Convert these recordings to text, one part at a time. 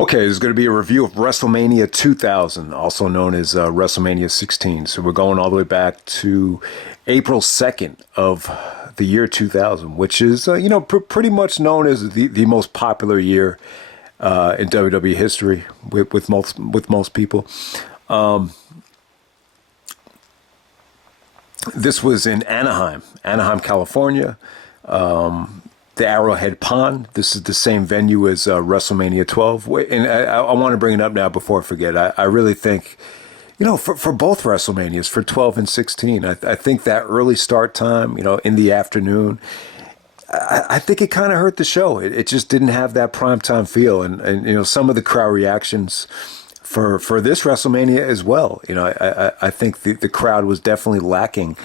Okay, there's going to be a review of WrestleMania 2000, also known as WrestleMania 16. So we're going all the way back to April 2nd of the year 2000, which is, pretty much known as the most popular year in WWE history with most people. This was in Anaheim, California. The Arrowhead Pond. This is the same venue as WrestleMania 12. And I want to bring it up now before I forget. I really think, for both WrestleManias, for 12 and 16, I think that early start time, in the afternoon, I think it kind of hurt the show. It just didn't have that primetime feel. And some of the crowd reactions for this WrestleMania as well. I think the crowd was definitely lacking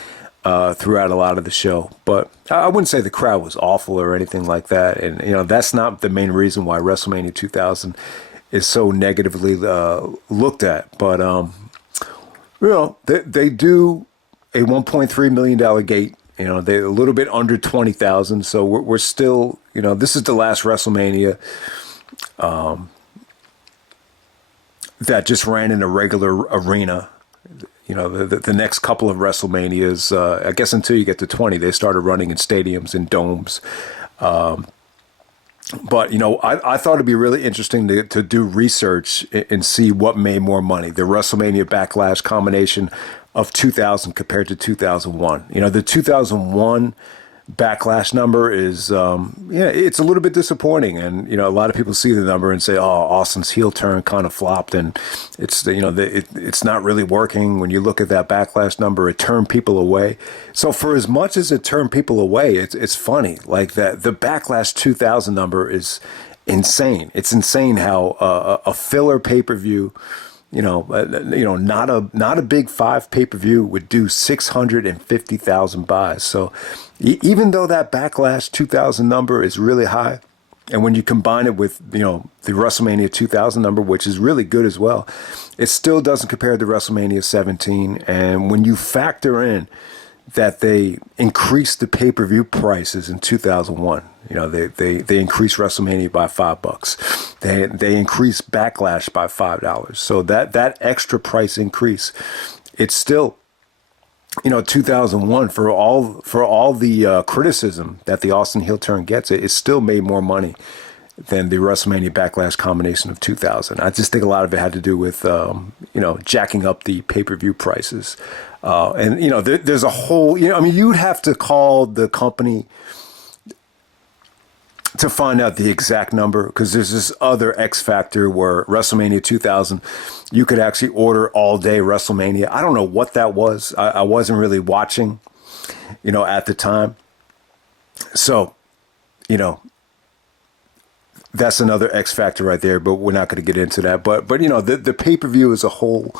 throughout a lot of the show, but I wouldn't say the crowd was awful or anything like that. And that's not the main reason why WrestleMania 2000 is so negatively looked at. But they do a $1.3 million gate. They're a little bit under 20,000. So we're still, this is the last WrestleMania that just ran in a regular arena. The next couple of WrestleManias, I guess until you get to 20, they started running in stadiums and domes. But, I thought it'd be really interesting to do research and see what made more money. The WrestleMania Backlash combination of 2000 compared to 2001. The 2001 Backlash number is, it's a little bit disappointing. And, a lot of people see the number and say, oh, Austin's heel turn kind of flopped. And it's, it's not really working. When you look at that Backlash number, it turned people away. So for as much as it turned people away, it's funny. Like that, the Backlash 2000 number is insane. It's insane how a filler pay-per-view, not a big 5 pay-per-view would do 650,000 buys. So even though that Backlash 2000 number is really high, and when you combine it with, the WrestleMania 2000 number, which is really good as well, it still doesn't compare to WrestleMania 17. And when you factor in that they increased the pay-per-view prices in 2001, they increased WrestleMania by $5. They increased Backlash by $5. So that extra price increase, it's still, 2001 for all the criticism that the Austin heel turn gets, it still made more money than the WrestleMania Backlash combination of 2000. I just think a lot of it had to do with jacking up the pay-per-view prices. There's a whole, you'd have to call the company to find out the exact number, because there's this other X factor where WrestleMania 2000, you could actually order all day WrestleMania. I don't know what that was. I wasn't really watching, at the time. So, that's another X factor right there, but we're not going to get into that. But the pay-per-view as a whole,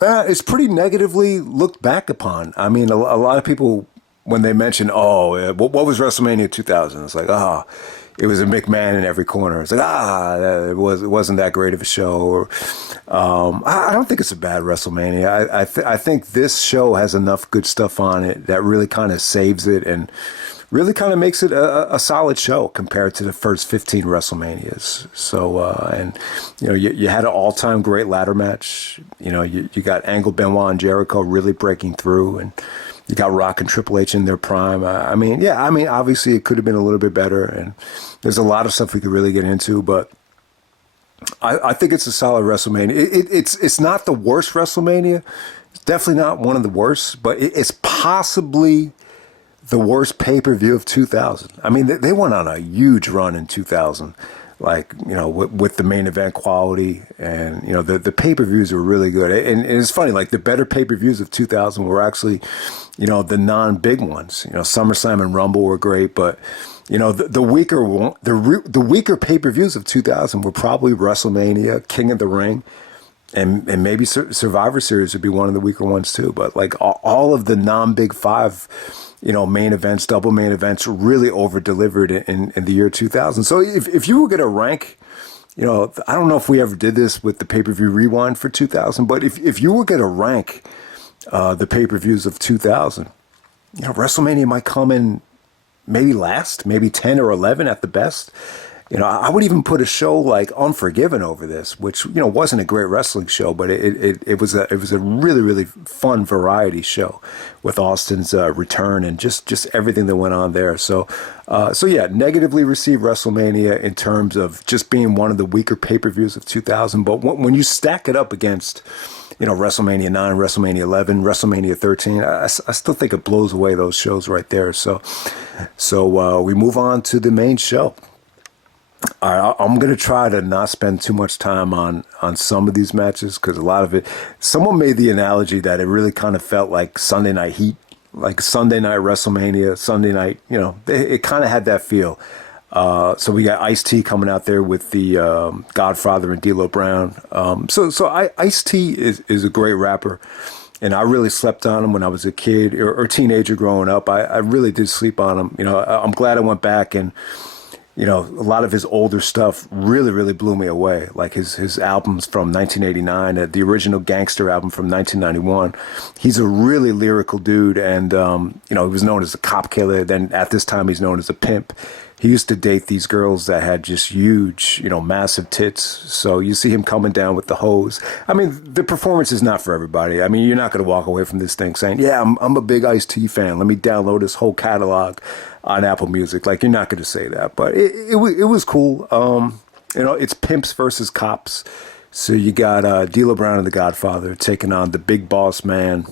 it's pretty negatively looked back upon. I mean, a lot of people, when they mention, what was WrestleMania 2000? It's like, it was a McMahon in every corner. It's like, it wasn't that great of a show. Or, I don't think it's a bad WrestleMania. I think this show has enough good stuff on it that really kind of saves it and really kind of makes it a solid show compared to the first 15 WrestleManias. So, you had an all-time great ladder match. You got Angle, Benoit, and Jericho really breaking through, and you got Rock and Triple H in their prime. Obviously it could have been a little bit better, and there's a lot of stuff we could really get into, but I think it's a solid WrestleMania. It's not the worst WrestleMania. It's definitely not one of the worst, but it's possibly the worst pay-per-view of 2000. I mean, they went on a huge run in 2000, with the main event quality, and, the pay-per-views were really good. And it's funny, like the better pay-per-views of 2000 were actually, the non-big ones. SummerSlam and Rumble were great, but, the weaker pay-per-views of 2000 were probably WrestleMania, King of the Ring, and maybe Survivor Series would be one of the weaker ones too. But like all of the non-big 5, main events, double main events really over-delivered in the year 2000. So if you were going to rank, I don't know if we ever did this with the pay-per-view rewind for 2000, but if you were going to rank the pay-per-views of 2000, WrestleMania might come in maybe last, maybe 10 or 11 at the best. I would even put a show like Unforgiven over this, which wasn't a great wrestling show, but it was a really really fun variety show with Austin's return and just everything that went on there. So yeah, negatively received WrestleMania in terms of just being one of the weaker pay-per-views of 2000. But when you stack it up against WrestleMania 9, WrestleMania 11, WrestleMania 13, I still think it blows away those shows right there. So we move on to the main show. All right, I'm going to try to not spend too much time on some of these matches because a lot of it, someone made the analogy that it really kind of felt like Sunday Night Heat, like Sunday Night WrestleMania, Sunday Night, it kind of had that feel. So we got Ice-T coming out there with the Godfather and D'Lo Brown. So Ice-T is a great rapper, and I really slept on him when I was a kid or teenager growing up. I really did sleep on him. I'm glad I went back and, a lot of his older stuff really, really blew me away. Like his albums from 1989, the original Gangster album from 1991. He's a really lyrical dude, and he was known as a cop killer. Then at this time, he's known as a pimp. He used to date these girls that had just huge, massive tits. So you see him coming down with the hose. I mean, the performance is not for everybody. I mean, you're not going to walk away from this thing saying, yeah, I'm a big Ice-T fan. Let me download his whole catalog on Apple Music. Like, you're not going to say that. But it was cool. It's pimps versus cops. So you got D'Lo Brown and the Godfather taking on the Big Boss Man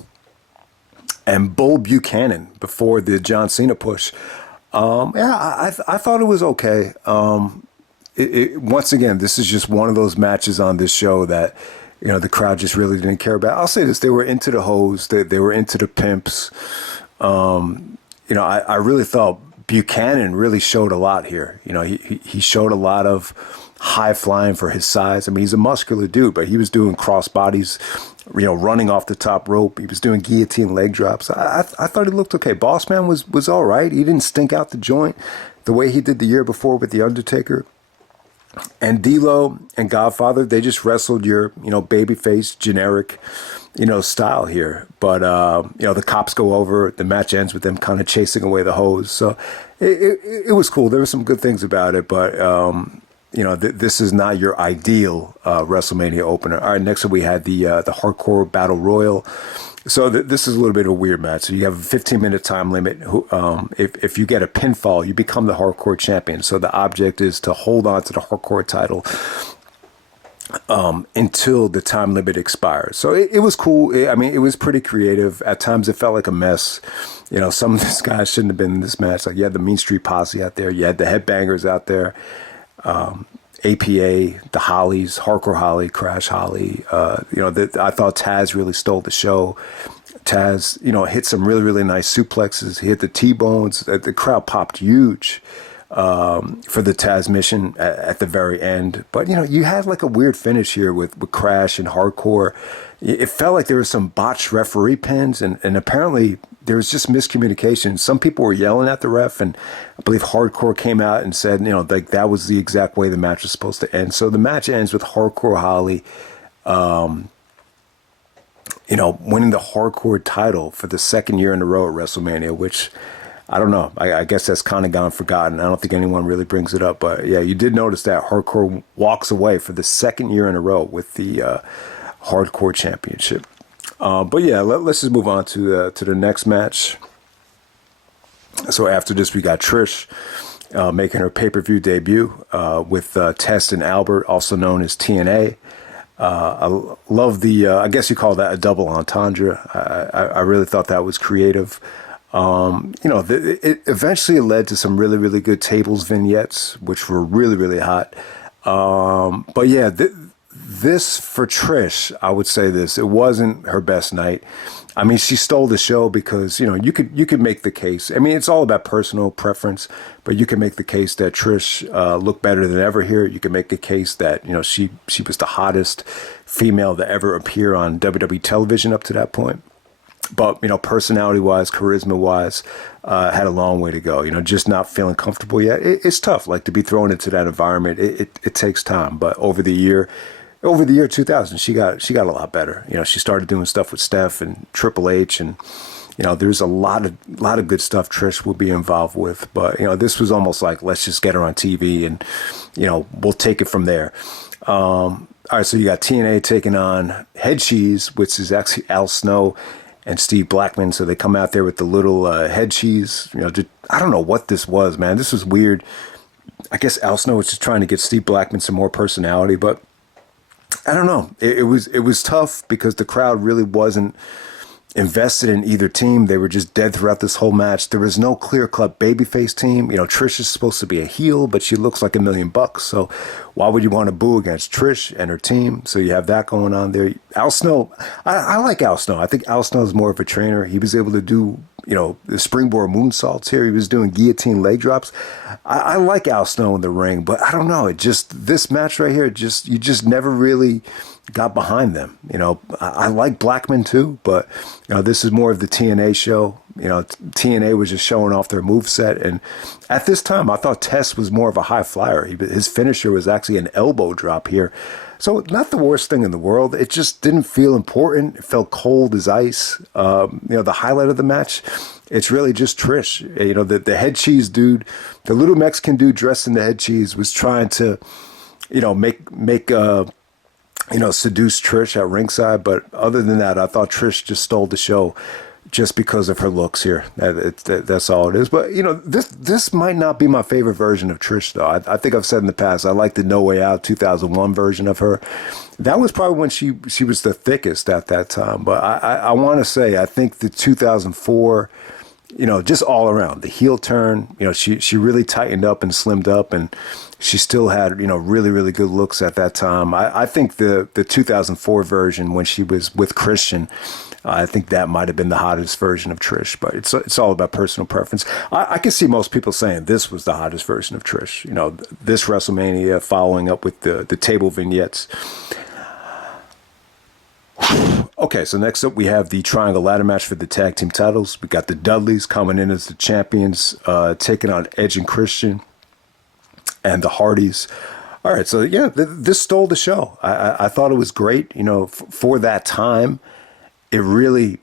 and Bull Buchanan before the John Cena push. I thought it was okay. Once again, this is just one of those matches on this show that, the crowd just really didn't care about. I'll say this. They were into the hoes. They were into the pimps. I really thought Buchanan really showed a lot here. He showed a lot of high flying for his size. I mean, he's a muscular dude, but he was doing cross bodies, running off the top rope. He was doing guillotine leg drops. I thought he looked okay. Bossman was all right. He didn't stink out the joint the way he did the year before with The Undertaker. And D'Lo and Godfather, they just wrestled your, babyface, generic, style here. But, the cops go over. The match ends with them kind of chasing away the hose. So it was cool. There were some good things about it. But, this is not your ideal WrestleMania opener. All right, next up we had the Hardcore Battle Royal. So this is a little bit of a weird match. So you have a 15-minute time limit. If you get a pinfall, you become the Hardcore champion. So the object is to hold on to the Hardcore title until the time limit expires. So it was cool. It was pretty creative. At times it felt like a mess. Some of these guys shouldn't have been in this match. Like, you had the Mean Street Posse out there. You had the Headbangers out there. APA, the Hollies, Hardcore Holly, Crash Holly. I thought Taz really stole the show. Taz, hit some really, really nice suplexes. He hit the T-bones. The crowd popped huge for the Taz mission at the very end. But, you had like a weird finish here with Crash and Hardcore. It felt like there was some botched referee pins, and apparently there was just miscommunication. Some people were yelling at the ref, and I believe Hardcore came out and said, like that was the exact way the match was supposed to end. So the match ends with Hardcore Holly, winning the Hardcore title for the second year in a row at WrestleMania, which I don't know. I guess that's kind of gone forgotten. I don't think anyone really brings it up. But yeah, you did notice that Hardcore walks away for the second year in a row with the Hardcore Championship. But yeah, let's just move on to the next match. So after this, we got Trish making her pay-per-view debut with Test and Albert, also known as TNA. I love I guess you call that a double entendre. I really thought that was creative. It eventually led to some really, really good tables vignettes, which were really, really hot. But yeah, this for Trish, I would say this. It wasn't her best night. I mean, she stole the show because, you could make the case. I mean, it's all about personal preference, but you can make the case that Trish looked better than ever here. You can make the case that, she was the hottest female to ever appear on WWE television up to that point. But, personality-wise, charisma-wise, had a long way to go. Just not feeling comfortable yet. It's tough, like, to be thrown into that environment. It takes time. But over the year 2000, she got a lot better. She started doing stuff with Steph and Triple H, and there's a lot of good stuff Trish will be involved with. But, this was almost like, let's just get her on TV and, we'll take it from there. All right, so you got TNA taking on Head Cheese, which is actually Al Snow and Steve Blackman. So they come out there with the little head cheese. I don't know what this was, man. This was weird. I guess Al Snow was just trying to get Steve Blackman some more personality, but I don't know. It was tough because the crowd really wasn't invested in either team. They were just dead throughout this whole match. There was no clear-cut babyface team. Trish is supposed to be a heel, but she looks like $1 million. So why would you want to boo against Trish and her team? So you have that going on there. Al Snow, I like Al Snow. I think Al Snow is more of a trainer. He was able to do, the springboard moonsaults here. He was doing guillotine leg drops. I like Al Snow in the ring, but I don't know. This match right here, you just never really got behind them. I like Blackman too, but this is more of the TNA show. TNA was just showing off their moveset, and at this time I thought Test was more of a high flyer. His finisher was actually an elbow drop here. So not the worst thing in the world. It just didn't feel important. It felt cold as ice. The highlight of the match, it's really just Trish. The head cheese dude, the little Mexican dude dressed in the head cheese was trying to, seduce Trish at ringside. But other than that, I thought Trish just stole the show just because of her looks here. That's all it is. But, this might not be my favorite version of Trish, though. I think I've said in the past, I like the No Way Out 2001 version of her. That was probably when she was the thickest at that time. But I want to say, I think the 2004, just all around, the heel turn, she really tightened up and slimmed up, and she still had, really, really good looks at that time. I think the 2004 version, when she was with Christian, I think that might have been the hottest version of Trish, but it's all about personal preference. I can see most people saying this was the hottest version of Trish. This WrestleMania following up with the table vignettes. Okay, so next up we have the Triangle Ladder match for the tag team titles. We got the Dudleys coming in as the champions, taking on Edge and Christian and the Hardys. All right, so yeah, this stole the show. I thought it was great. For that time, it really,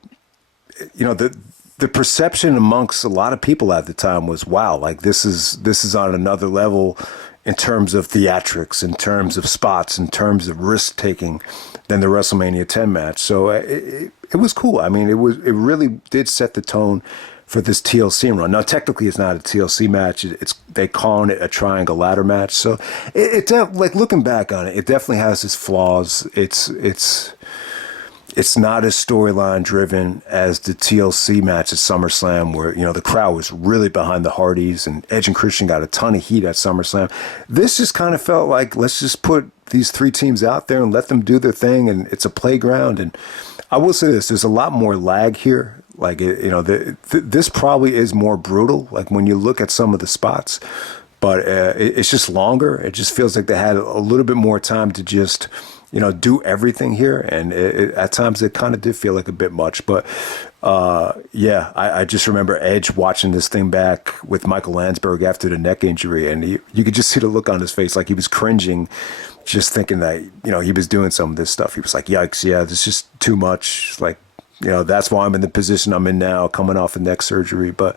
the perception amongst a lot of people at the time was, wow, like this is on another level in terms of theatrics, in terms of spots, in terms of risk taking than the WrestleMania 10 match. So it was cool. I mean, it really did set the tone for this TLC run. Now, technically, it's not a TLC match. They calling it a Triangle Ladder match. So like looking back on it, it definitely has its flaws. It's not as storyline driven as the TLC match at SummerSlam, where, the crowd was really behind the Hardys and Edge and Christian got a ton of heat at SummerSlam. This just kind of felt like, let's just put these three teams out there and let them do their thing, and it's a playground. And I will say this, there's a lot more lag here. Like, this probably is more brutal, like when you look at some of the spots, but it's just longer. It just feels like they had a little bit more time to just, do everything here. And at times it kind of did feel like a bit much. But I just remember Edge watching this thing back with Michael Landsberg after the neck injury. And you could just see the look on his face, like he was cringing, just thinking that, he was doing some of this stuff. He was like, yikes, yeah, this is just too much. Like, that's why I'm in the position I'm in now, coming off of neck surgery. But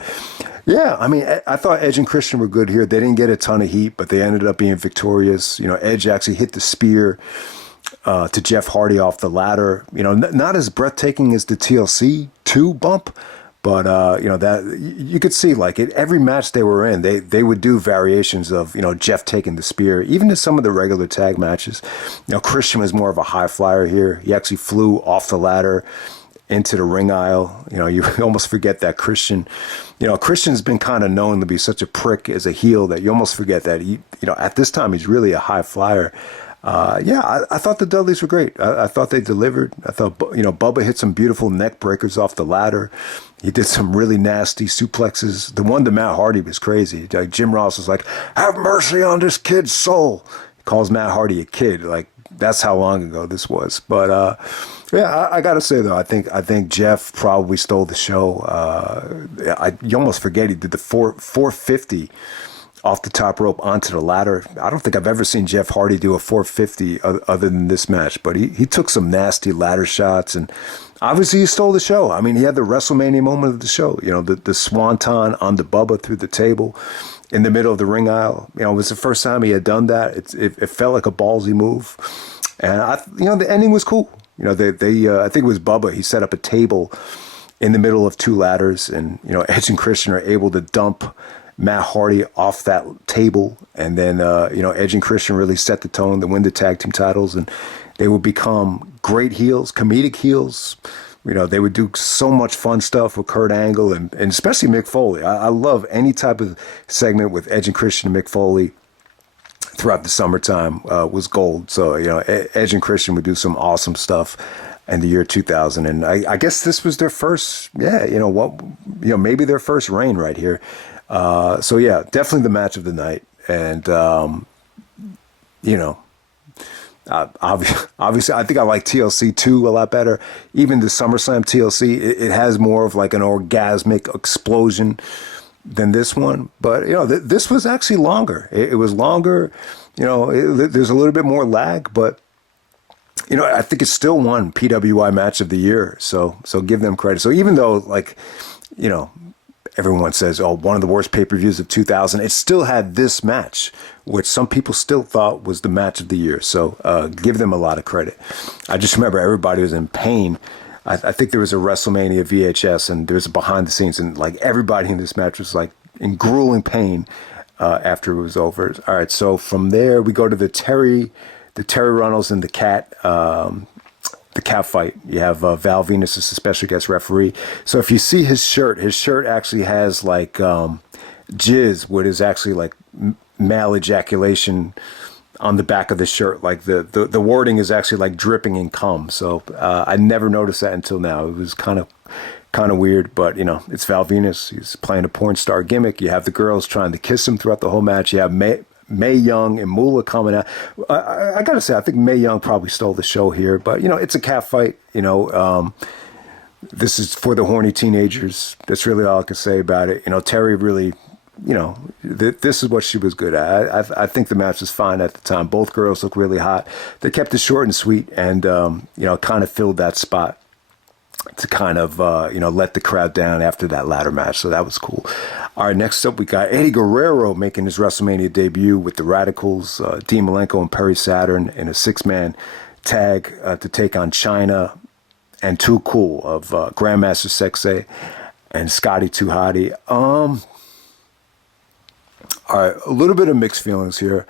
yeah, I mean, I thought Edge and Christian were good here. They didn't get a ton of heat, but they ended up being victorious. Edge actually hit the spear to Jeff Hardy off the ladder. Not as breathtaking as the TLC 2 bump, but that you could see, like, in every match they were in, they would do variations of Jeff taking the spear. Even in some of the regular tag matches, Christian was more of a high flyer here. He actually flew off the ladder into the ring aisle. You almost forget that Christian's been kind of known to be such a prick as a heel that you almost forget that he, at this time he's really a high flyer. I thought the Dudleys were great. I thought they delivered. I thought, Bubba hit some beautiful neck breakers off the ladder. He did some really nasty suplexes. The one to Matt Hardy was crazy. Like, Jim Ross was like, "Have mercy on this kid's soul." He calls Matt Hardy a kid. Like, that's how long ago this was. But I gotta say though, I think Jeff probably stole the show. You almost forget he did the 450 off the top rope onto the ladder. I don't think I've ever seen Jeff Hardy do a 450 other than this match, but he took some nasty ladder shots, and obviously he stole the show. I mean, he had the WrestleMania moment of the show, the swanton on the Bubba through the table in the middle of the ring aisle. It was the first time he had done that. It felt like a ballsy move, and the ending was cool. I think it was Bubba. He set up a table in the middle of two ladders, and Edge and Christian are able to dump Matt Hardy off that table, and then Edge and Christian really set the tone to win the tag team titles, and they would become great heels, comedic heels. They would do so much fun stuff with Kurt Angle and especially Mick Foley. I love any type of segment with Edge and Christian and Mick Foley throughout the summertime was gold. So Edge and Christian would do some awesome stuff in the year 2000, and I guess this was their first, maybe their first reign right here. So yeah, definitely the match of the night, and obviously I think I like TLC 2 a lot better. Even the SummerSlam TLC, it has more of like an orgasmic explosion than this one, but this was actually longer. It was longer. There's a little bit more lag, but I think it still won PWI Match of the Year. So give them credit. So even though everyone says, oh, one of the worst pay-per-views of 2000, it still had this match, which some people still thought was the match of the year. So give them a lot of credit. I just remember everybody was in pain. I think there was a WrestleMania VHS, and there was a behind the scenes, and like everybody in this match was like in grueling pain after it was over. All right, so from there we go to the Terri Runnels and the Catfight. You have Val Venus as a special guest referee. So if you see his shirt actually has like jizz, what is actually like male ejaculation on the back of the shirt. Like the wording is actually like dripping in cum. So I never noticed that until now. It was kind of weird, but it's Val Venus. He's playing a porn star gimmick. You have the girls trying to kiss him throughout the whole match. You have Mae Young and Moolah coming out. I gotta say, I think Mae Young probably stole the show here, but it's a cat fight. This is for the horny teenagers. That's really all I can say about it. Terri really, this is what she was good at. I think the match was fine at the time. Both girls look really hot. They kept it short and sweet, and kind of filled that spot to kind of let the crowd down after that ladder match. So that was cool. All right, next up we got Eddie Guerrero making his WrestleMania debut with the Radicalz, Dean Malenko and Perry Saturn in a 6-man tag to take on Chyna and Too Cool of Grandmaster Sexay and Scotty 2 Hotty. All right, a little bit of mixed feelings here.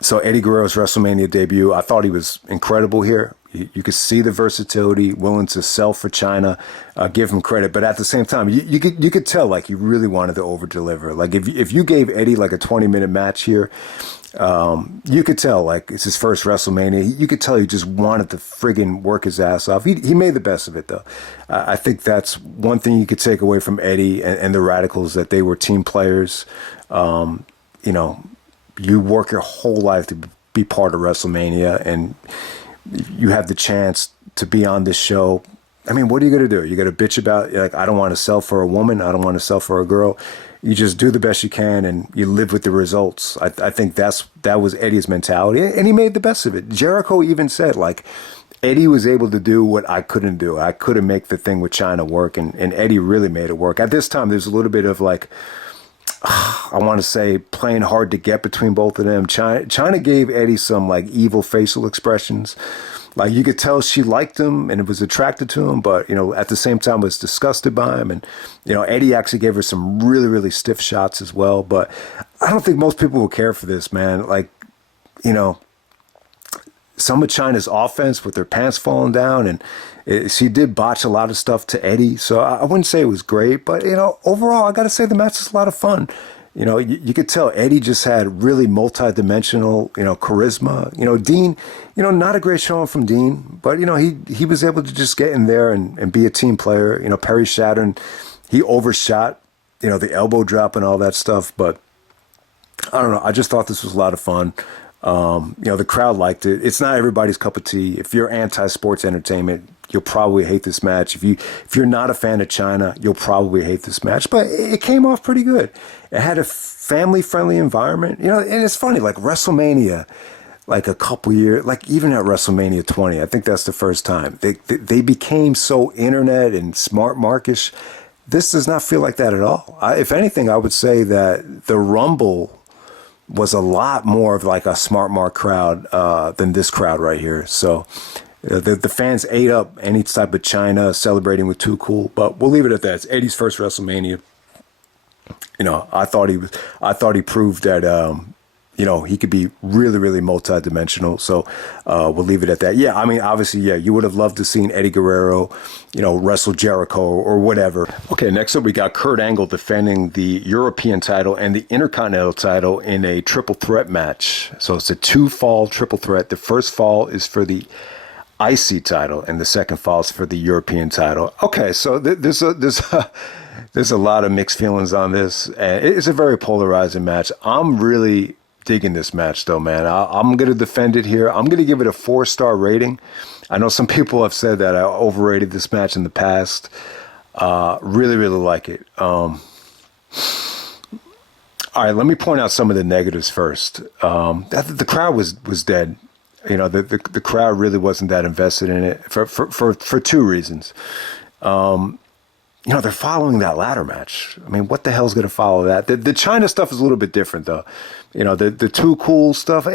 So Eddie Guerrero's WrestleMania debut, I thought he was incredible here. You could see the versatility, willing to sell for Chyna, give him credit. But at the same time, you could tell like he really wanted to over-deliver. Like if you gave Eddie like a 20-minute match here, you could tell like it's his first WrestleMania. You could tell he just wanted to friggin' work his ass off. He made the best of it though. I think that's one thing you could take away from Eddie and the Radicalz, that they were team players. You work your whole life to be part of WrestleMania, and you have the chance to be on this show. I mean, what are you going to do? You got to bitch about, like, I don't want to sell for a woman. I don't want to sell for a girl. You just do the best you can, and you live with the results. I think that was Eddie's mentality, and he made the best of it. Jericho even said, like, Eddie was able to do what I couldn't do. I couldn't make the thing with Chyna work, and Eddie really made it work. At this time, there's a little bit of, like, I want to say playing hard to get between both of them. Chyna gave Eddie some like evil facial expressions. Like you could tell she liked him and was attracted to him, but at the same time was disgusted by him. And Eddie actually gave her some really, really stiff shots as well. But I don't think most people will care for this, man. Like, some of Chyna's offense with her pants falling down, and she did botch a lot of stuff to Eddie. So I wouldn't say it was great, but overall, I got to say the match was a lot of fun. You could tell Eddie just had really multi-dimensional, charisma. Dean, not a great showing from Dean, but he was able to just get in there and be a team player. Perry Saturn, he overshot, the elbow drop and all that stuff, but I don't know. I just thought this was a lot of fun. The crowd liked it. It's not everybody's cup of tea. If you're anti-sports entertainment, you'll probably hate this match. If you're not a fan of Chyna, you'll probably hate this match. But it came off pretty good. It had a family-friendly environment. And it's funny, like WrestleMania, like a couple years, like even at WrestleMania 20, I think that's the first time. They became so internet and smart markish. This does not feel like that at all. If anything, I would say that the Rumble was a lot more of like a smart mark crowd than this crowd right here. So the fans ate up any type of Chyna celebrating with Too Cool, but we'll leave it at that. It's Eddie's first WrestleMania. I thought he proved that he could be really, really multi-dimensional. So we'll leave it at that. Yeah, I mean, obviously, yeah, you would have loved to seen Eddie Guerrero, wrestle Jericho or whatever. Okay, next up we got Kurt Angle defending the European title and the Intercontinental title in a triple threat match. So it's a 2-fall triple threat. The first fall is for the IC title and the second fall is for the European title. Okay, so there's a lot of mixed feelings on this. And it's a very polarizing match. I'm really digging this match though, man. I'm going to defend it here. I'm going to give it a 4-star rating. I know some people have said that I overrated this match in the past. Really, really like it. All right, let me point out some of the negatives first. The crowd was dead. The crowd really wasn't that invested in it for two reasons. They're following that ladder match. I mean, what the hell's going to follow that? The Chyna stuff is a little bit different, though. The Too Cool stuff,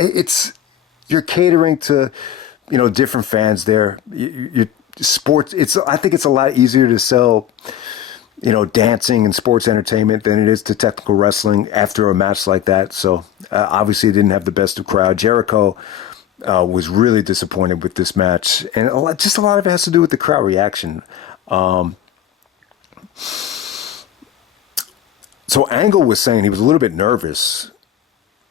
you're catering to, different fans there. Sports, I think it's a lot easier to sell, dancing and sports entertainment than it is to technical wrestling after a match like that. So obviously it didn't have the best of crowd. Jericho was really disappointed with this match. And a lot of it has to do with the crowd reaction. So Angle was saying he was a little bit nervous,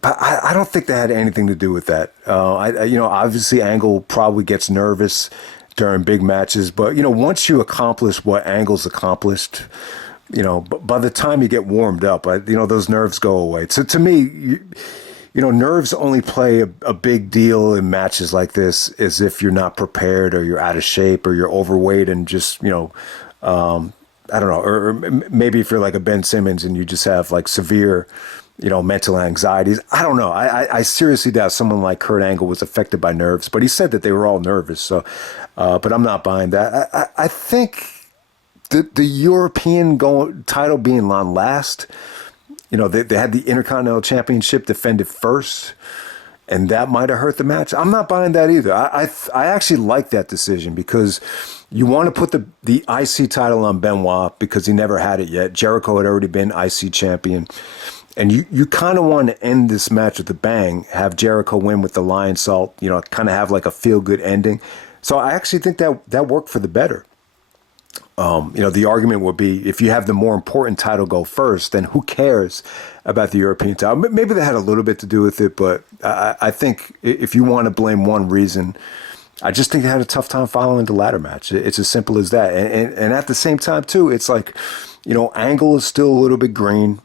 but I don't think that had anything to do with that. Obviously Angle probably gets nervous during big matches, but once you accomplish what Angle's accomplished, by the time you get warmed up, those nerves go away. So to me, nerves only play a big deal in matches like this, as if you're not prepared or you're out of shape or you're overweight and just I don't know, or maybe if you're like a Ben Simmons and you just have like severe, mental anxieties. I don't know. I seriously doubt someone like Kurt Angle was affected by nerves, but he said that they were all nervous. So, but I'm not buying that. I think the European title being on last, they had the Intercontinental Championship defended first, and that might have hurt the match. I'm not buying that either. I actually like that decision because you want to put the IC title on Benoit because he never had it yet. Jericho had already been IC champion. And you kind of want to end this match with a bang, have Jericho win with the lion salt, kind of have like a feel-good ending. So I actually think that worked for the better. The argument would be if you have the more important title go first, then who cares about the European title? Maybe that had a little bit to do with it, but I think if you want to blame one reason, I just think they had a tough time following the ladder match. It's as simple as that. And at the same time, too, it's like, Angle is still a little bit green.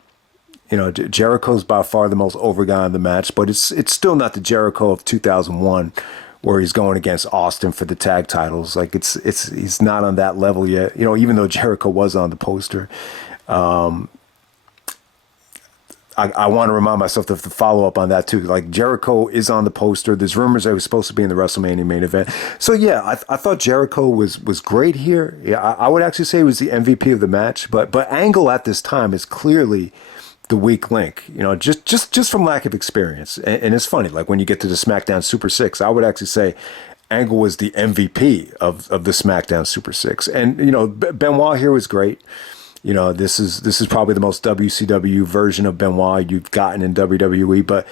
Jericho's by far the most over guy in the match, but it's still not the Jericho of 2001 where he's going against Austin for the tag titles. Like he's not on that level yet. Even though Jericho was on the poster. I want to remind myself to follow up on that too. Like Jericho is on the poster. There's rumors that he was supposed to be in the WrestleMania main event. So yeah, I thought Jericho was great here. Yeah, I would actually say he was the MVP of the match. But Angle at this time is clearly the weak link. Just from lack of experience. And it's funny. Like when you get to the SmackDown Super 6, I would actually say Angle was the MVP of the SmackDown Super 6. And Benoit here was great. This is probably the most WCW version of Benoit you've gotten in WWE, but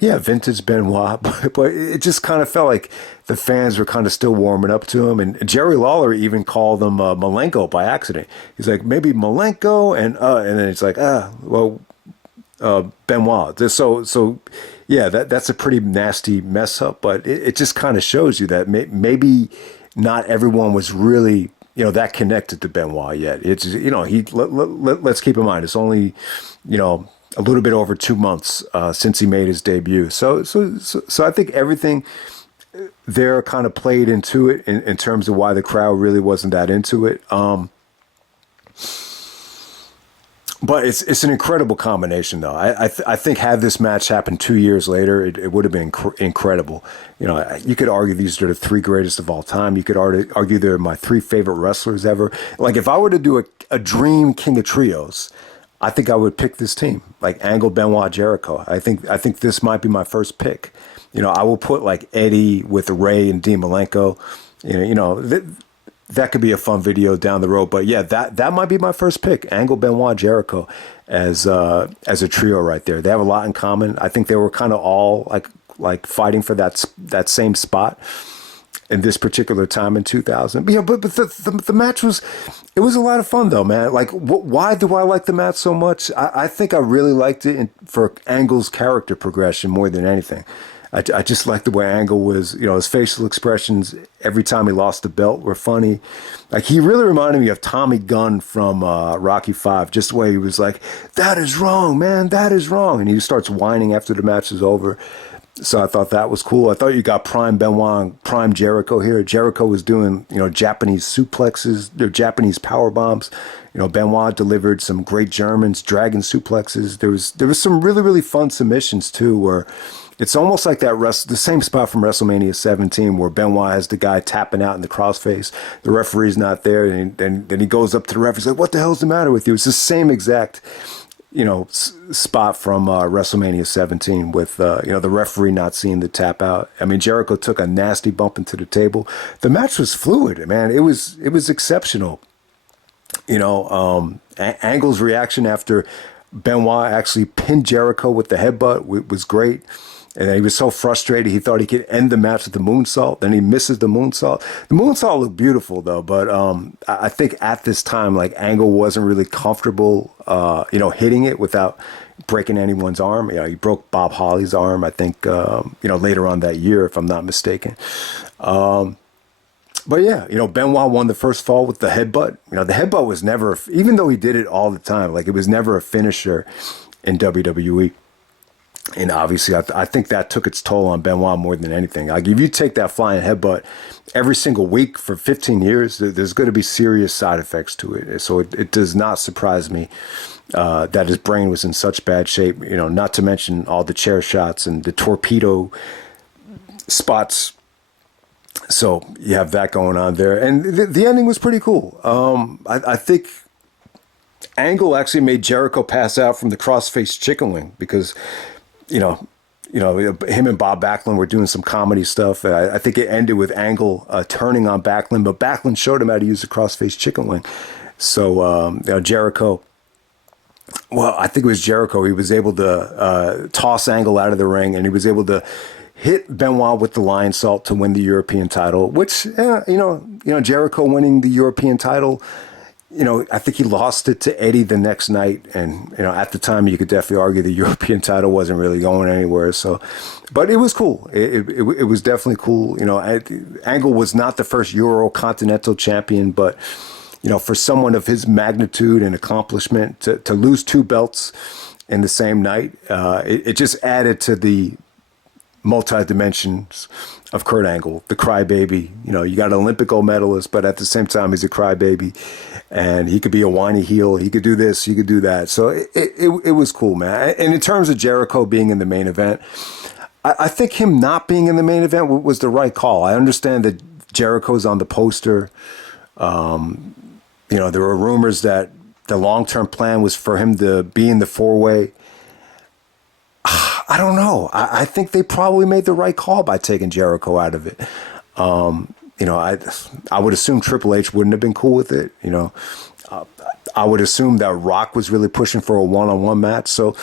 vintage Benoit. But it just kind of felt like the fans were kind of still warming up to him. And Jerry Lawler even called him Malenko by accident. He's like, maybe Malenko, and then it's like, Benoit. So yeah, that's a pretty nasty mess up. But it just kind of shows you that maybe not everyone was really that connected to Benoit yet. It's let's keep in mind it's only a little bit over 2 months since he made his debut. So I think everything there kind of played into it in terms of why the crowd really wasn't that into it. But it's an incredible combination, though. I think had this match happened 2 years later, it would have been incredible. You know, you could argue these are the three greatest of all time. You could argue they're my three favorite wrestlers ever. Like, if I were to do a dream King of Trios, I think I would pick this team, like Angle, Benoit, Jericho. I think this might be my first pick. You know, I will put like Eddie with Ray and Dean Malenko. That could be a fun video down the road. But yeah, that might be my first pick. Angle, Benoit, Jericho as a trio right there. They have a lot in common. I think they were kind of all like fighting for that same spot in this particular time in 2000. But yeah, but the match was a lot of fun though, man. Like, why do I like the match so much? I think I really liked it for Angle's character progression more than anything. I just liked the way Angle was, his facial expressions every time he lost the belt were funny. Like, he really reminded me of Tommy Gunn from Rocky V, just the way he was like, that is wrong, man, that is wrong. And he starts whining after the match is over. So I thought that was cool. I thought you got prime Benoit and prime Jericho here. Jericho was doing, Japanese suplexes, Japanese power bombs. Benoit delivered some great Germans, dragon suplexes. There was some really, really fun submissions too, where it's almost like the same spot from WrestleMania 17 where Benoit has the guy tapping out in the crossface. The referee's not there, and then he goes up to the referee. He's like, "What the hell's the matter with you?" It's the same exact, spot from WrestleMania 17 with the referee not seeing the tap out. I mean, Jericho took a nasty bump into the table. The match was fluid, man. It was exceptional. Angle's reaction after Benoit actually pinned Jericho with the headbutt was great. And he was so frustrated, he thought he could end the match with the moonsault. Then he misses the moonsault. The moonsault looked beautiful, though. But I think at this time, like, Angle wasn't really comfortable, hitting it without breaking anyone's arm. He broke Bob Holly's arm, I think, later on that year, if I'm not mistaken. But yeah, Benoit won the first fall with the headbutt. The headbutt was never, even though he did it all the time, like, it was never a finisher in WWE. And obviously, I think that took its toll on Benoit more than anything. Like, if you take that flying headbutt every single week for 15 years, there's going to be serious side effects to it. So it does not surprise me that his brain was in such bad shape, not to mention all the chair shots and the torpedo spots. So you have that going on there. And the ending was pretty cool. I think Angle actually made Jericho pass out from the crossface chicken wing because, him and Bob Backlund were doing some comedy stuff. I think it ended with Angle turning on Backlund, but Backlund showed him how to use the crossface chicken wing. So, Jericho, well, I think it was Jericho. He was able to toss Angle out of the ring, and he was able to hit Benoit with the lion salt to win the European title, which, Jericho winning the European title, I think he lost it to Eddie the next night. And, at the time, you could definitely argue the European title wasn't really going anywhere. So, but it was cool. It was definitely cool. Angle was not the first Intercontinental champion, but, for someone of his magnitude and accomplishment to lose two belts in the same night, it just added to the multi-dimensions of Kurt Angle, the crybaby. You got an Olympic gold medalist, but at the same time, he's a crybaby. And he could be a whiny heel. He could do this. He could do that. So it was cool, man. And in terms of Jericho being in the main event, I think him not being in the main event was the right call. I understand that Jericho's on the poster. There were rumors that the long-term plan was for him to be in the four-way. I don't know. I think they probably made the right call by taking Jericho out of it. I would assume Triple H wouldn't have been cool with it. I would assume that Rock was really pushing for a one-on-one match. So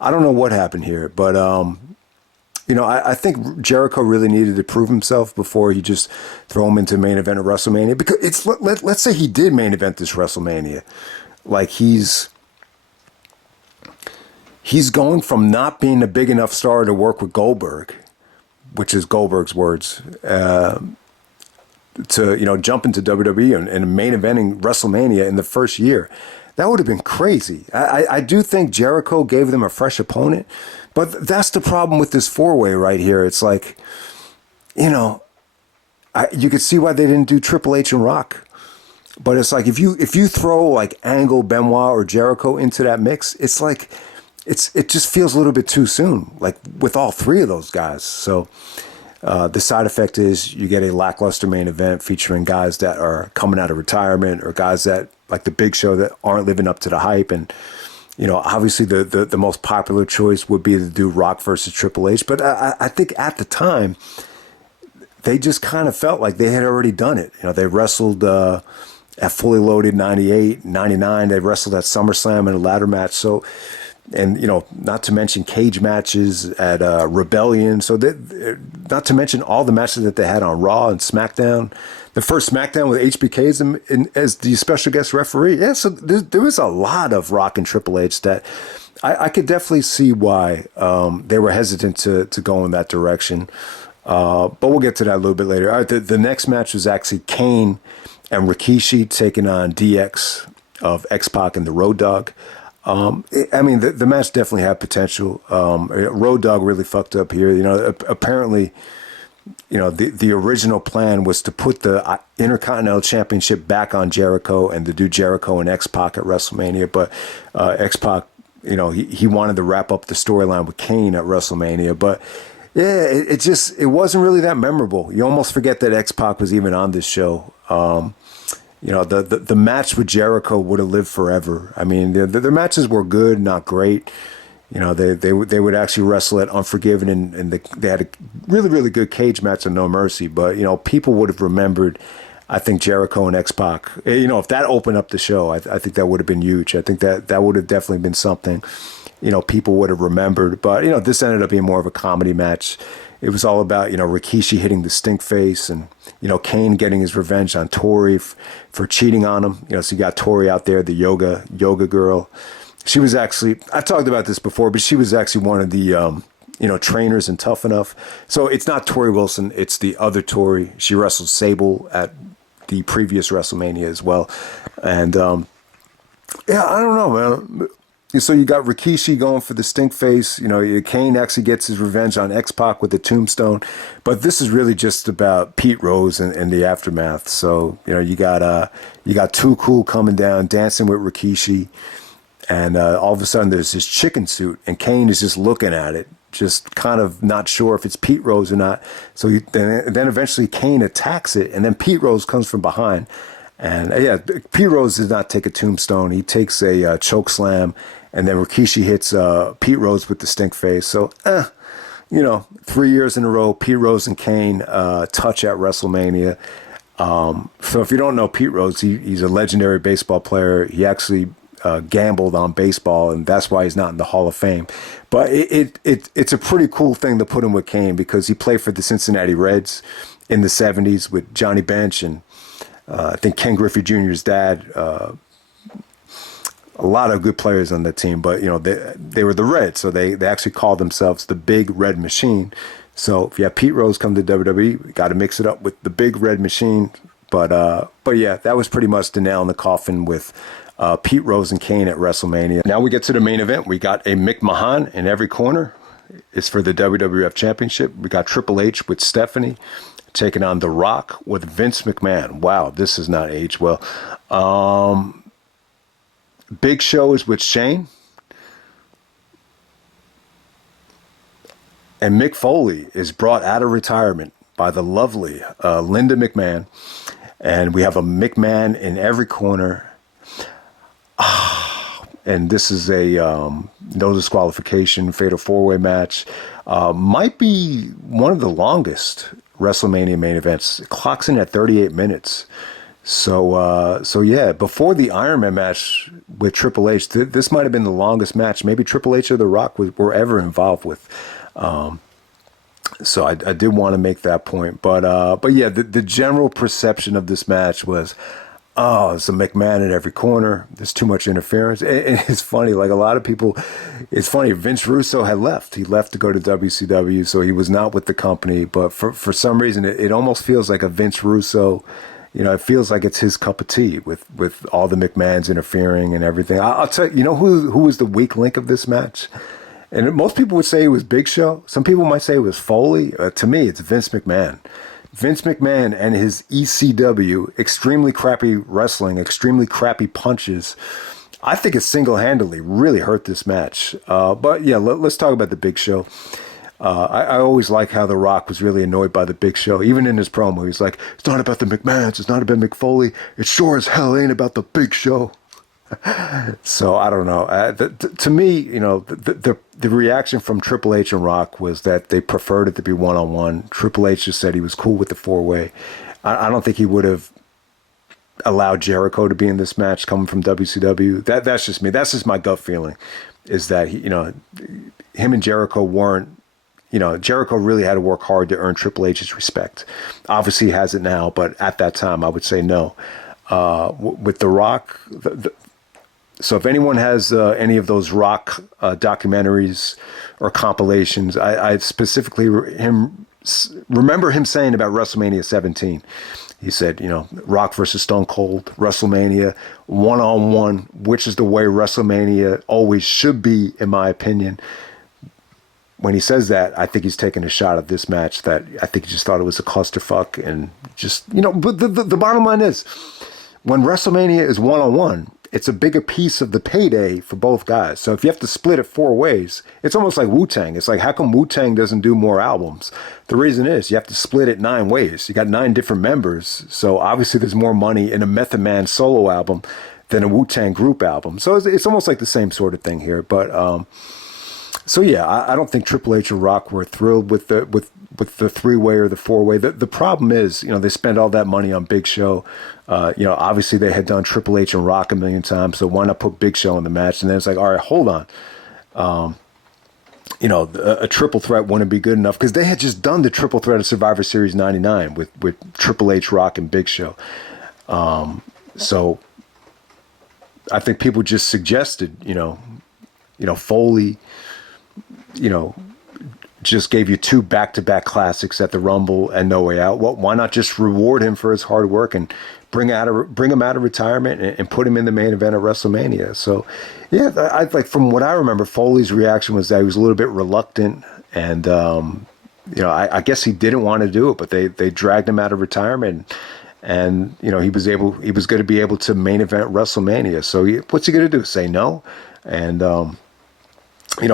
I don't know what happened here, but I think Jericho really needed to prove himself before you just throw him into main event of WrestleMania. Because let's say he did main event this WrestleMania, like he's going from not being a big enough star to work with Goldberg, which is Goldberg's words, to jump into WWE and main eventing WrestleMania in the first year. That would have been crazy. I do think Jericho gave them a fresh opponent, but that's the problem with this four-way right here. It's like, you know, you could see why they didn't do Triple H and Rock. But it's like if you throw like Angle, Benoit, or Jericho into that mix, it's like it just feels a little bit too soon. Like with all three of those guys. So the side effect is you get a lackluster main event featuring guys that are coming out of retirement or guys that like the Big Show that aren't living up to the hype. And you know, obviously the most popular choice would be to do Rock versus Triple H. But I think at the time they just kind of felt like they had already done it. You know, they wrestled at Fully Loaded 98, 99. They wrestled at SummerSlam in a ladder match. So, and, you know, not to mention cage matches at Rebellion. So, not to mention all the matches that they had on Raw and SmackDown. The first SmackDown with HBK as the special guest referee. Yeah, so there was a lot of Rock and Triple H that I could definitely see why they were hesitant to go in that direction. But we'll get to that a little bit later. All right, the next match was actually Kane and Rikishi taking on DX of X-Pac and the Road Dogg. I mean, the match definitely had potential. Road Dogg really fucked up here. You know, apparently, you know, the original plan was to put the Intercontinental Championship back on Jericho and to do Jericho and X-Pac at WrestleMania. But X-Pac, you know, he wanted to wrap up the storyline with Kane at WrestleMania. But yeah, it wasn't really that memorable. You almost forget that X-Pac was even on this show. You know, the match with Jericho would have lived forever. I mean, their matches were good, not great. You know, they would actually wrestle at Unforgiven, and they had a really, really good cage match on No Mercy. But, you know, people would have remembered, I think, Jericho and X-Pac. You know, if that opened up the show, I think that would have been huge. I think that would have definitely been something, you know, people would have remembered. But, you know, this ended up being more of a comedy match. It was all about, you know, Rikishi hitting the stink face and, you know, Kane getting his revenge on Tori for cheating on him. You know, so you got Tori out there, the yoga girl. She was actually, I've talked about this before, but she was actually one of the, you know, trainers in Tough Enough. So it's not Tori Wilson, it's the other Tori. She wrestled Sable at the previous WrestleMania as well. And, yeah, I don't know, man. So you got Rikishi going for the stink face. You know, Kane actually gets his revenge on X-Pac with the tombstone. But this is really just about Pete Rose and the aftermath. So, you know, you got Too Cool coming down, dancing with Rikishi. And all of a sudden there's this chicken suit. And Kane is just looking at it, just kind of not sure if it's Pete Rose or not. So then eventually Kane attacks it. And then Pete Rose comes from behind. And yeah, Pete Rose does not take a tombstone. He takes a choke slam. And then Rikishi hits Pete Rose with the stink face. So, you know, 3 years in a row, Pete Rose and Kane touch at WrestleMania. So if you don't know Pete Rose, he's a legendary baseball player. He actually gambled on baseball, and that's why he's not in the Hall of Fame. But it's a pretty cool thing to put him with Kane because he played for the Cincinnati Reds in the 70s with Johnny Bench and I think Ken Griffey Jr.'s dad. A lot of good players on the team, but, you know, they were the Reds, so they actually called themselves the Big Red Machine. So if you have Pete Rose come to WWE, you got to mix it up with the Big Red Machine. But yeah, that was pretty much the nail in the coffin with Pete Rose and Kane at WrestleMania. Now we get to the main event. We got a McMahon in every corner. It's for the WWF Championship. We got Triple H with Stephanie taking on The Rock with Vince McMahon. Wow, this has not aged well. Big Show is with Shane. And Mick Foley is brought out of retirement by the lovely Linda McMahon. And we have a McMahon in every corner. And this is a no disqualification fatal four-way match. Might be one of the longest WrestleMania main events. It clocks in at 38 minutes. So yeah, before the Iron Man match with Triple H, this might have been the longest match maybe Triple H or The Rock were ever involved with. So I did want to make that point. But yeah, the general perception of this match was, oh, it's a McMahon in every corner. There's too much interference. And it's funny, like a lot of people, it's funny, Vince Russo had left. He left to go to WCW, so he was not with the company. But for some reason, it almost feels like a Vince Russo, it feels like it's his cup of tea with all the McMahons interfering and everything. I'll tell you, who was the weak link of this match? And most people would say it was Big Show. Some people might say it was Foley. To me, it's Vince McMahon. Vince McMahon and his ECW, extremely crappy wrestling, extremely crappy punches, I think it single-handedly really hurt this match. But yeah, let's talk about the Big Show. I always like how The Rock was really annoyed by the Big Show. Even in his promo, he's like, it's not about the McMahons, it's not about Mick Foley, it sure as hell ain't about the Big Show. So I don't know. To me, the reaction from Triple H and Rock was that they preferred it to be one-on-one. Triple H just said he was cool with the four-way. I don't think he would have allowed Jericho to be in this match coming from WCW. That's just me. That's just my gut feeling, is that him and Jericho weren't. Jericho really had to work hard to earn Triple H's respect. Obviously, he has it now, but at that time, I would say no. With The Rock. So if anyone has any of those Rock documentaries or compilations, I specifically remember him saying about WrestleMania 17. He said, Rock versus Stone Cold, WrestleMania, one-on-one, which is the way WrestleMania always should be, in my opinion. When he says that, I think he's taking a shot at this match that I think he just thought it was a clusterfuck. And just, but the bottom line is, when WrestleMania is one-on-one, it's a bigger piece of the payday for both guys. So if you have to split it four ways, it's almost like Wu-Tang. It's like, how come Wu-Tang doesn't do more albums? The reason is you have to split it 9 ways. You got 9 different members. So obviously there's more money in a Method Man solo album than a Wu-Tang group album. So it's almost like the same sort of thing here. But so yeah, I don't think Triple H and Rock were thrilled with the 3-way or the 4-way. The problem is, they spend all that money on Big Show. Obviously they had done Triple H and Rock a million times, so why not put Big Show in the match? And then it's like, all right, hold on. A triple threat wouldn't be good enough, because they had just done the triple threat of Survivor Series 99 with Triple H, Rock, and Big Show. So I think people just suggested, Foley, just gave you 2 back-to-back classics at the Rumble and No Way Out. Well, why not just reward him for his hard work and bring him out of retirement and put him in the main event of WrestleMania? So, yeah, from what I remember, Foley's reaction was that he was a little bit reluctant, and I guess he didn't want to do it, but they dragged him out of retirement, and he was going to be able to main event WrestleMania. So what's he going to do? Say no? And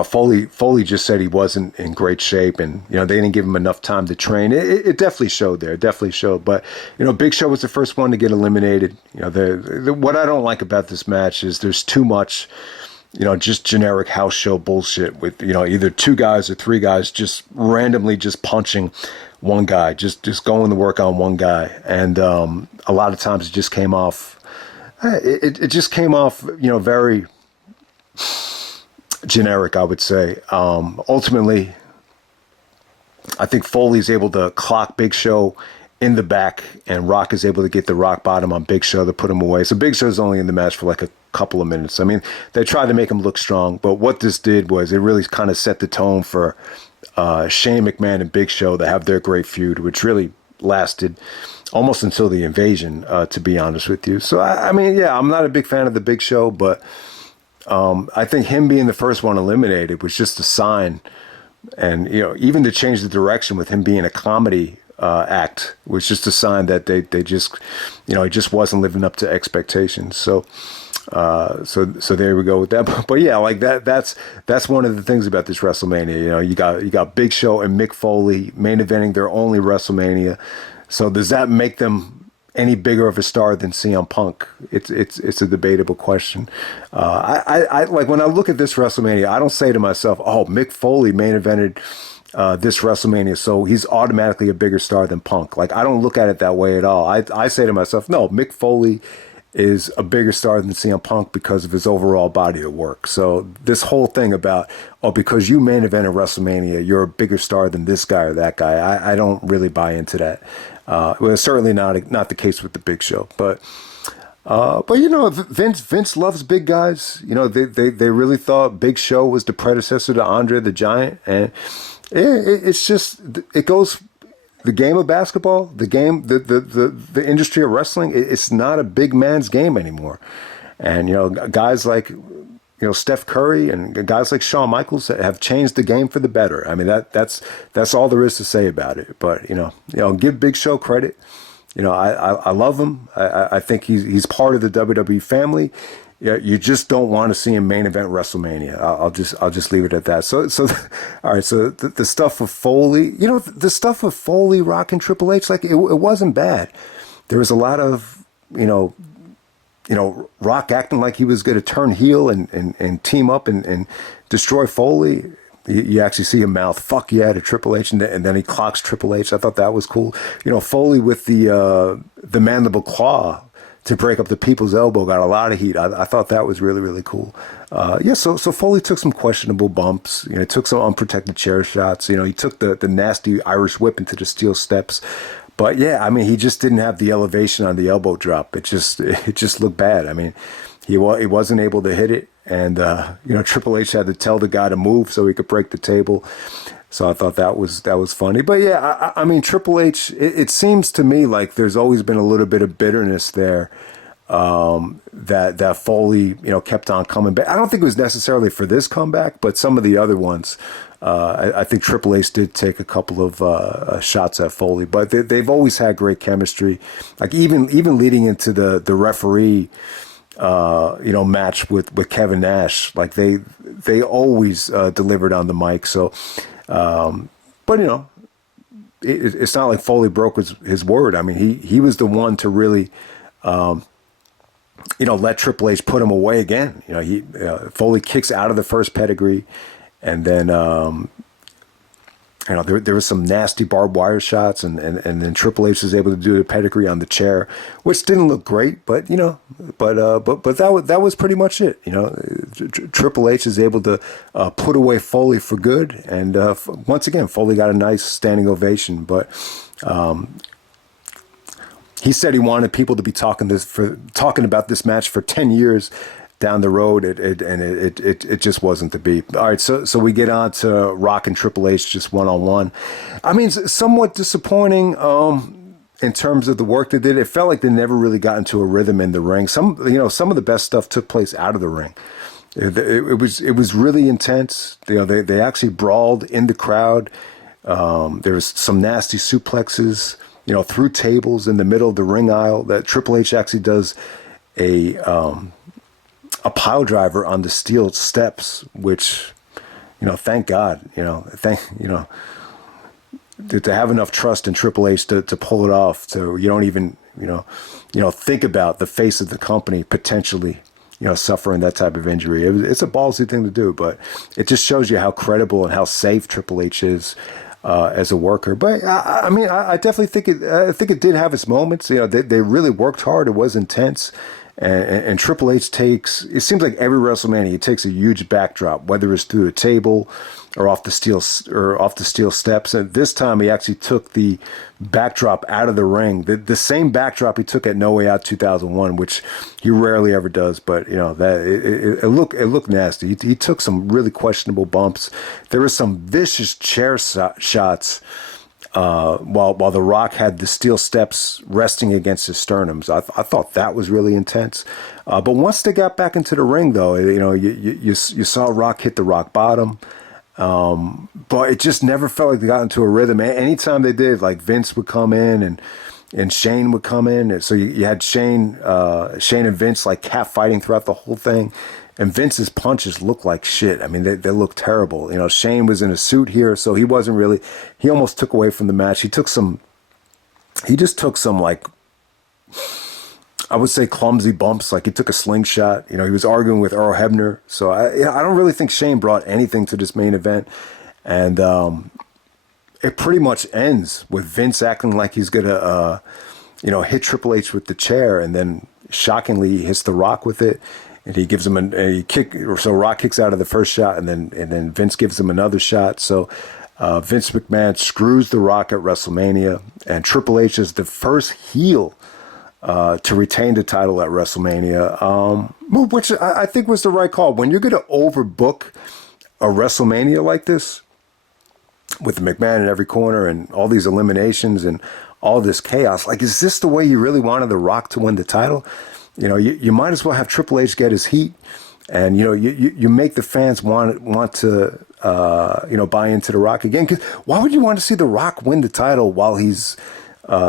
Foley just said he wasn't in great shape, and they didn't give him enough time to train. It definitely showed there. It definitely showed. But Big Show was the first one to get eliminated. What I don't like about this match is there's too much, just generic house show bullshit with either 2 guys or 3 guys just randomly just punching one guy, just going to work on one guy, and a lot of times it just came off. It just came off, very generic, I would say. Ultimately, I think Foley's able to clock Big Show in the back, and Rock is able to get the rock bottom on Big Show to put him away. So Big Show's only in the match for like a couple of minutes. I mean, they tried to make him look strong, but what this did was it really kind of set the tone for Shane McMahon and Big Show to have their great feud, which really lasted almost until the Invasion, to be honest with you. So, I mean, yeah, I'm not a big fan of the Big Show, but I think him being the first one eliminated was just a sign. And, even to change the direction with him being a comedy act was just a sign that they just, he just wasn't living up to expectations. So there we go with that. But yeah, like that's one of the things about this WrestleMania. You got Big Show and Mick Foley main eventing their only WrestleMania. So does that make them any bigger of a star than CM Punk? It's a debatable question. I like, when I look at this WrestleMania, I don't say to myself, oh, Mick Foley main evented this WrestleMania, so he's automatically a bigger star than Punk. Like, I don't look at it that way at all. I say to myself, no, Mick Foley is a bigger star than CM Punk because of his overall body of work. So this whole thing about, because you main evented WrestleMania, you're a bigger star than this guy or that guy, I don't really buy into that. Well, it's certainly not the case with the Big Show, but Vince loves big guys. They really thought Big Show was the predecessor to Andre the Giant, and it's just, it goes. the game of basketball, the industry of wrestling, it's not a big man's game anymore. And, guys like, Steph Curry and guys like Shawn Michaels have changed the game for the better. I mean, that's all there is to say about it. But, give Big Show credit. I love him. I think he's part of the WWE family. Yeah, you just don't want to see him main event WrestleMania. I'll just leave it at that. So all right. So the stuff with Foley, the stuff with Foley, Rock, and Triple H, like it wasn't bad. There was a lot of Rock acting like he was going to turn heel and team up and destroy Foley. You actually see him mouth "fuck yeah" to Triple H, and then he clocks Triple H. I thought that was cool. Foley with the mandible claw to break up the people's elbow got a lot of heat. I thought that was really, really cool. So Foley took some questionable bumps. Took some unprotected chair shots. He took the nasty Irish whip into the steel steps. But yeah, I mean, he just didn't have the elevation on the elbow drop. It just looked bad. I mean, he wasn't able to hit it, and Triple H had to tell the guy to move so he could break the table. So I thought that was funny. But yeah, I mean, Triple H, it seems to me like there's always been a little bit of bitterness there that Foley, kept on coming back. I don't think it was necessarily for this comeback, but some of the other ones, I think Triple H did take a couple of shots at Foley. But they've always had great chemistry. Like even leading into the referee match with Kevin Nash, like they always delivered on the mic. So. But it's not like Foley broke his word. I mean, he was the one to really, let Triple H put him away again. Foley kicks out of the first pedigree, and then there was some nasty barbed wire shots, and then Triple H was able to do the pedigree on the chair, which didn't look great, but that was pretty much it. Triple H is able to put away Foley for good, and once again, Foley got a nice standing ovation. But he said he wanted people to be talking about this match for 10 years. Down the road, it just wasn't to be. All right, so we get on to Rock and Triple H just one-on-one. I mean, somewhat disappointing in terms of the work they did. It felt like they never really got into a rhythm in the ring. Some of the best stuff took place out of the ring. It was really intense. They actually brawled in the crowd. There was some nasty suplexes, through tables in the middle of the ring aisle. That Triple H actually does a pile driver on the steel steps, which, thank God, to have enough trust in Triple H to pull it off. So you don't even, think about the face of the company potentially, suffering that type of injury. It's a ballsy thing to do, but it just shows you how credible and how safe Triple H is as a worker. But I mean, I definitely think it did have its moments. They really worked hard. It was intense. And Triple H it seems like every WrestleMania, he takes a huge backdrop, whether it's through a table or off the steel steps. And this time he actually took the backdrop out of the ring, the same backdrop he took at No Way Out 2001, which he rarely ever does. But that it looked nasty. He took some really questionable bumps. There were some vicious chair shots. While The Rock had the steel steps resting against his sternums. I thought that was really intense. But once they got back into the ring, though, you saw Rock hit the rock bottom. But it just never felt like they got into a rhythm. Anytime they did, like Vince would come in and Shane would come in. And so you had Shane and Vince like catfighting throughout the whole thing. And Vince's punches looked like shit. I mean, they look terrible. Shane was in a suit here, so he wasn't really. He almost took away from the match. He just took some like, I would say clumsy bumps. Like he took a slingshot. He was arguing with Earl Hebner. So I don't really think Shane brought anything to this main event. And it pretty much ends with Vince acting like he's gonna, hit Triple H with the chair, and then shockingly he hits The Rock with it. And he gives him a kick. So Rock kicks out of the first shot, and then Vince gives him another shot. So Vince McMahon screws The Rock at WrestleMania, and Triple H is the first heel to retain the title at WrestleMania, which I think was the right call. When you're going to overbook a WrestleMania like this, with McMahon in every corner and all these eliminations and all this chaos. Like, is this the way you really wanted The Rock to win the title? You know, you might as well have Triple H get his heat, and you make the fans want to buy into The Rock again. Because why would you want to see The Rock win the title while he's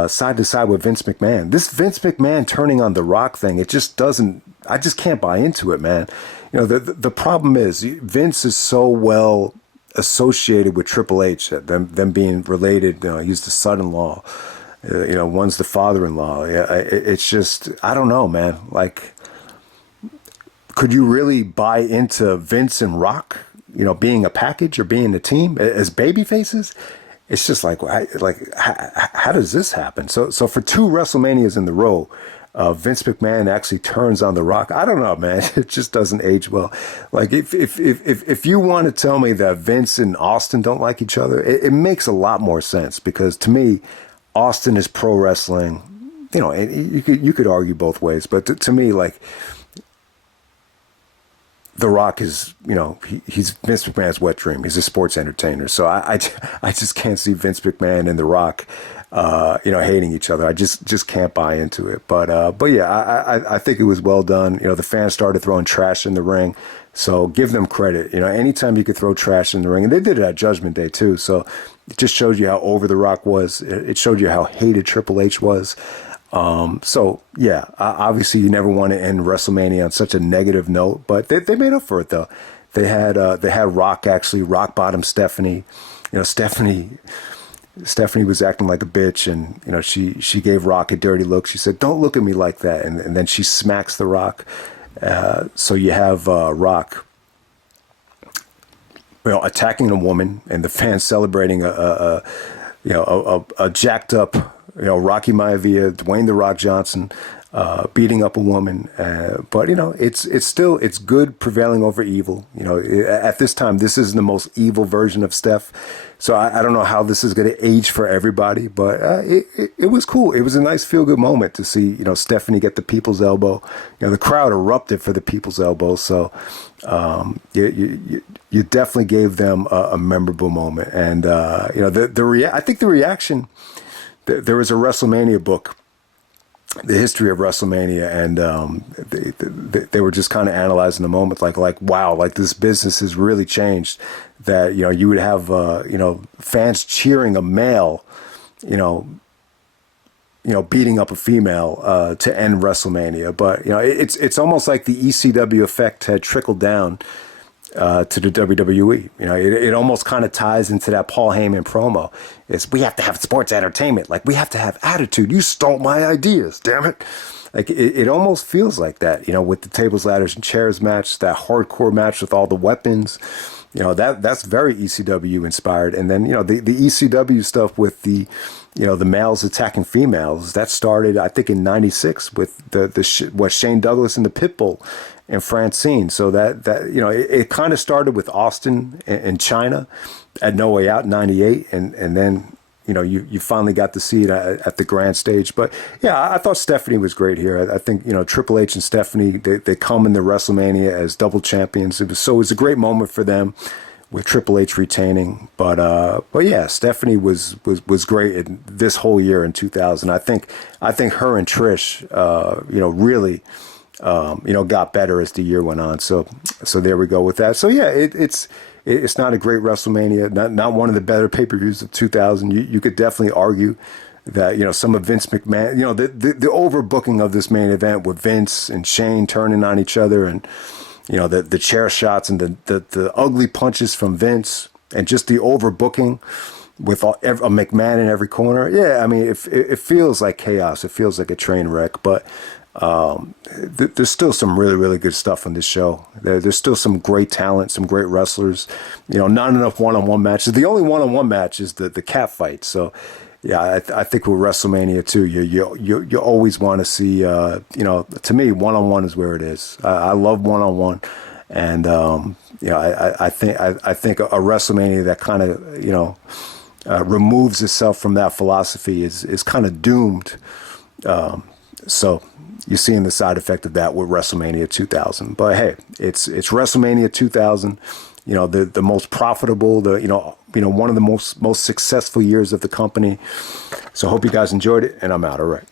side to side with Vince McMahon? This Vince McMahon turning on The Rock thing, it just doesn't. I just can't buy into it, man. You know, the problem is Vince is so well associated with Triple H, them being related. You know, he's the son-in-law. One's the father-in-law. Yeah, it's just, I don't know, man. Like, could you really buy into Vince and Rock, being a package or being a team as baby faces? It's just like how does this happen? So for 2 WrestleManias in a row, Vince McMahon actually turns on The Rock. I don't know, man. It just doesn't age well. Like, if you want to tell me that Vince and Austin don't like each other, it makes a lot more sense, because to me, Austin is pro wrestling. You could argue both ways, but to me, like, The Rock is, he's Vince McMahon's wet dream. He's a sports entertainer. So I just can't see Vince McMahon and The Rock, hating each other. I just can't buy into it. But yeah, I think it was well done. The fans started throwing trash in the ring. So give them credit. Anytime you could throw trash in the ring, and they did it at Judgment Day too. So it just showed you how over The Rock was. It showed you how hated Triple H was. So yeah, obviously you never want to end WrestleMania on such a negative note, but they made up for it though. They had Rock actually rock bottom Stephanie. Stephanie was acting like a bitch, and she gave Rock a dirty look. She said, "Don't look at me like that," and then she smacks The Rock. So you have Rock, attacking a woman, and the fans celebrating a jacked up, Rocky Maivia, Dwayne The Rock Johnson, beating up a woman. But it's good prevailing over evil. At this time, this is the most evil version of Steph. So I don't know how this is going to age for everybody, but it was cool. It was a nice feel good moment to see, Stephanie get the people's elbow. The crowd erupted for the people's elbow. So you definitely gave them a memorable moment. And, I think the reaction, there was a WrestleMania book, the history of WrestleMania, and they were just kind of analyzing the moment, like wow, like this business has really changed. That you would have fans cheering a male, beating up a female to end WrestleMania. But it's almost like the ECW effect had trickled down to the WWE. It almost kind of ties into that Paul Heyman promo. It's, we have to have sports entertainment. Like, we have to have attitude. You stole my ideas, damn it. Like, it almost feels like that, with the tables, ladders, and chairs match, that hardcore match with all the weapons. That's very ECW inspired. And then, the ECW stuff with the males attacking females, that started, I think, in 96 with what Shane Douglas and the Pitbull and Francine. So that it kind of started with Austin and Chyna at No Way Out in 98. And then, you finally got to see it at the grand stage. But yeah, I thought Stephanie was great here. I think, Triple H and Stephanie, they come in the WrestleMania as double champions. It was a great moment for them with Triple H retaining. But yeah, Stephanie was great in this whole year in 2000. I think her and Trish, really, got better as the year went on. So there we go with that. So yeah, it's not a great WrestleMania, not one of the better pay-per-views of 2000. You could definitely argue that, some of Vince McMahon, the overbooking of this main event with Vince and Shane turning on each other, and, the chair shots and the ugly punches from Vince, and just the overbooking with a McMahon in every corner. Yeah, I mean, it feels like chaos. It feels like a train wreck, but there's still some really, really good stuff on this show. There's still some great talent, some great wrestlers. Not enough one-on-one matches. The only one-on-one match is the Catfight. So, yeah, I think with WrestleMania too, you always want to see. To me, one-on-one is where it is. I love one-on-one, and I think a WrestleMania that kind of removes itself from that philosophy is kind of doomed. So you're seeing the side effect of that with WrestleMania 2000. But hey, it's WrestleMania 2000. the most profitable, one of the most successful years of the company. So I hope you guys enjoyed it, and I'm out. All right.